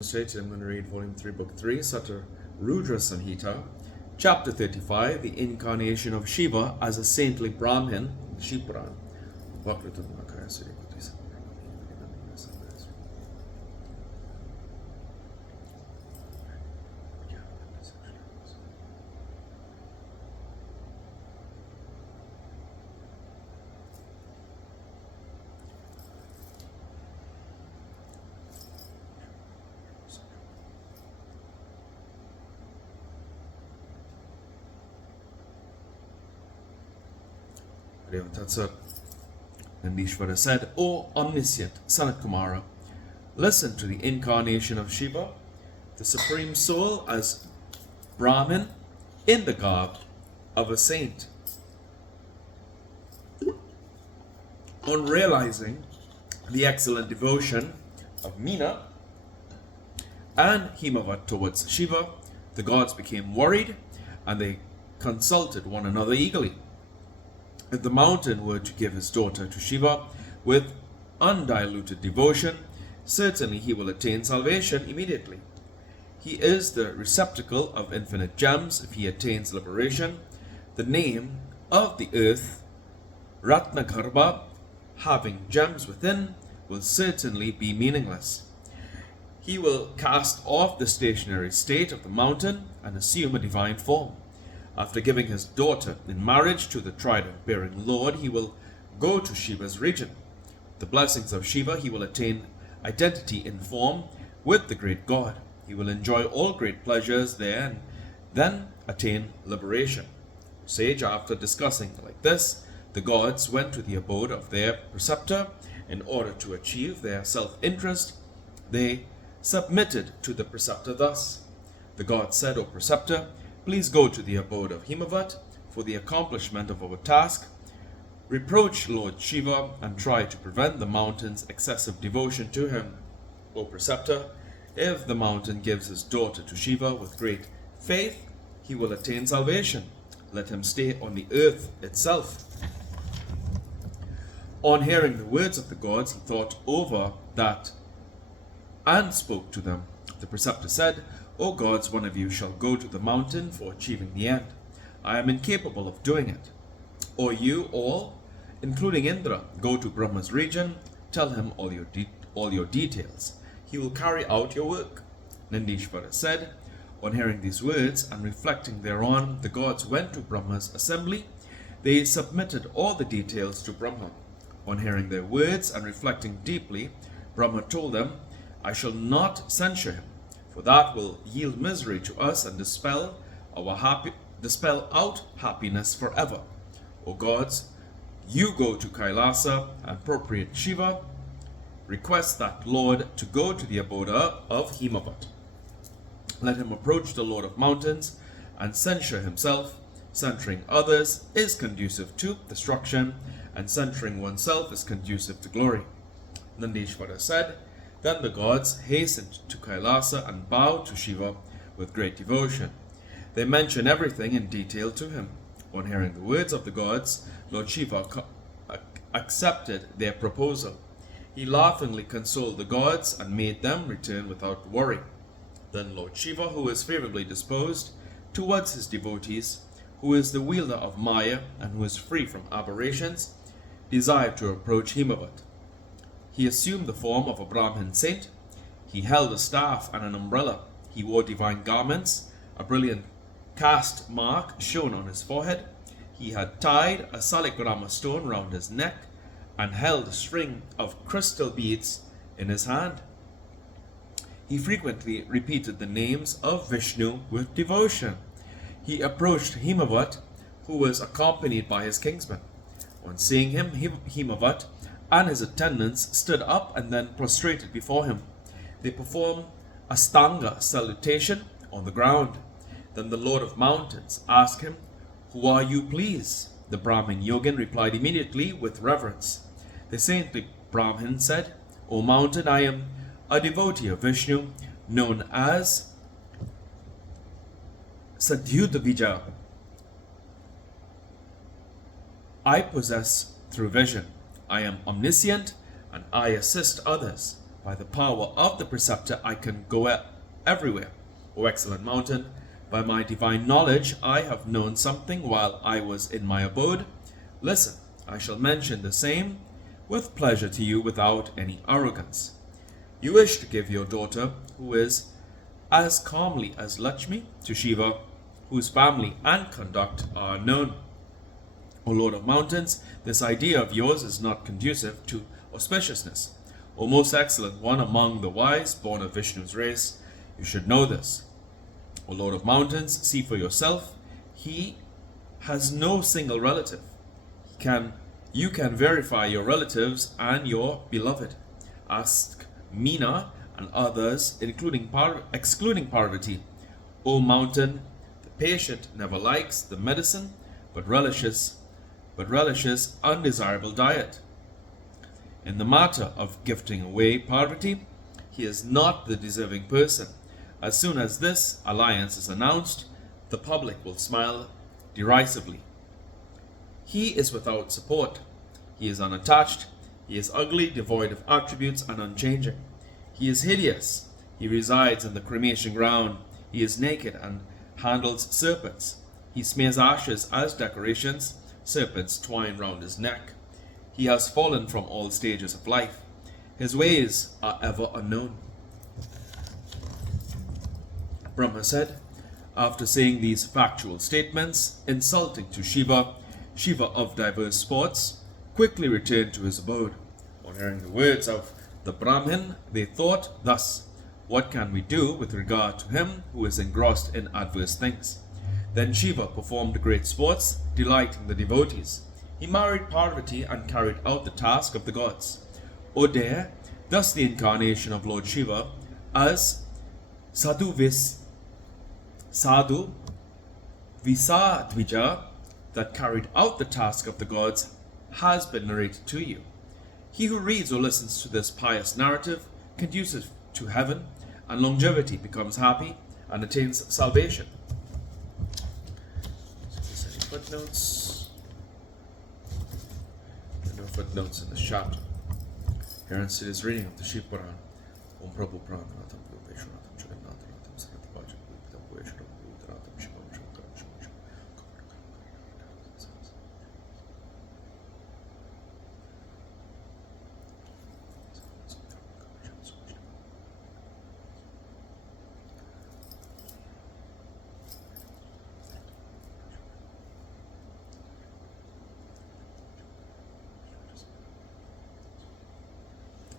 Straight, I'm going to read Volume 3, Book 3, SataRudra Samhita, Chapter 35, the Incarnation of Shiva as a Saintly Brahmin, Shiva Puran. And Ishvara said, O omniscient Sanat Kumara, listen to the incarnation of Shiva, the Supreme Soul as Brahmin in the garb of a saint. On realizing the excellent devotion of Meena and Himavat towards Shiva, the gods became worried and they consulted one another eagerly. If the mountain were to give his daughter to Shiva with undiluted devotion, certainly he will attain salvation immediately. He is the receptacle of infinite gems if he attains liberation. The name of the earth, Ratnagarbha, having gems within, will certainly be meaningless. He will cast off the stationary state of the mountain and assume a divine form. After giving his daughter in marriage to the trident-bearing Lord, he will go to Shiva's region. With the blessings of Shiva, he will attain identity in form with the great God. He will enjoy all great pleasures there and then attain liberation. Sage, after discussing like this, the gods went to the abode of their preceptor. In order to achieve their self-interest, they submitted to the preceptor thus. The gods said, O preceptor, please go to the abode of Himavat for the accomplishment of our task. Reproach Lord Shiva and try to prevent the mountain's excessive devotion to him. O preceptor, if the mountain gives his daughter to Shiva with great faith, he will attain salvation. Let him stay on the earth itself. On hearing the words of the gods, he thought over that and spoke to them. The preceptor said, O gods, one of you shall go to the mountain for achieving the end. I am incapable of doing it. Or you all, including Indra, go to Brahma's region, tell him all your details. He will carry out your work. Nandishvara said, on hearing these words and reflecting thereon, the gods went to Brahma's assembly. They submitted all the details to Brahma. On hearing their words and reflecting deeply, Brahma told them, I shall not censure him, for that will yield misery to us and dispel out happiness forever. O gods, you go to Kailasa and appropriate Shiva. Request that Lord to go to the abode of Himavat. Let him approach the Lord of mountains and censure himself. Censuring others is conducive to destruction, and censuring oneself is conducive to glory. Nandishvara said, then the gods hastened to Kailasa and bowed to Shiva with great devotion. They mentioned everything in detail to him. On hearing the words of the gods, Lord Shiva accepted their proposal. He laughingly consoled the gods and made them return without worry. Then Lord Shiva, who is favorably disposed towards his devotees, who is the wielder of Maya and who is free from aberrations, desired to approach Himavat. He assumed the form of a Brahmin saint. He held a staff and an umbrella. He wore divine garments. A brilliant caste mark shone on his forehead. He had tied a saligrama stone round his neck and held a string of crystal beads in his hand. He frequently repeated the names of Vishnu with devotion. He approached Himavat, who was accompanied by his kinsman. On seeing him, Himavat and his attendants stood up and then prostrated before him. They performed a stanga salutation on the ground. Then the Lord of Mountains asked him, Who are you, please? The Brahmin Yogin replied immediately with reverence. The saintly Brahmin said, O mountain, I am a devotee of Vishnu, known as Sadhyudavija. I possess through vision. I am omniscient and I assist others. By the power of the preceptor I can go everywhere. O excellent mountain, by my divine knowledge I have known something while I was in my abode. Listen, I shall mention the same with pleasure to you without any arrogance. You wish to give your daughter, who is as calmly as Lakshmi, to Shiva, whose family and conduct are known. O Lord of Mountains, this idea of yours is not conducive to auspiciousness. O most excellent one among the wise, born of Vishnu's race, you should know this. O Lord of Mountains, see for yourself, he has no single relative. You can verify your relatives and your beloved. Ask Meena and others, excluding Parvati. O mountain, the patient never likes the medicine, but relishes undesirable diet. In the matter of gifting away Parvati, he is not the deserving person. As soon as this alliance is announced, the public will smile derisively. He is without support. He is unattached. He is ugly, devoid of attributes, and unchanging. He is hideous. He resides in the cremation ground. He is naked and handles serpents. He smears ashes as decorations. Serpents twine round his neck. He has fallen from all stages of life. His ways are ever unknown. Brahma said, after saying these factual statements, insulting to Shiva, Shiva of diverse sports, quickly returned to his abode. On hearing the words of the Brahmin, they thought thus, what can we do with regard to him who is engrossed in adverse things? Then Shiva performed great sports, delighting the devotees. He married Parvati and carried out the task of the gods. O there, thus the incarnation of Lord Shiva as Sadhu Visadvija that carried out the task of the gods has been narrated to you. He who reads or listens to this pious narrative conduces to heaven, and longevity becomes happy and attains salvation. So any footnotes? There are no footnotes in this chapter. Here in today's reading of the Shiva Puran. Om Prabhu Puran.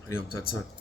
Hari Om Tat Sat.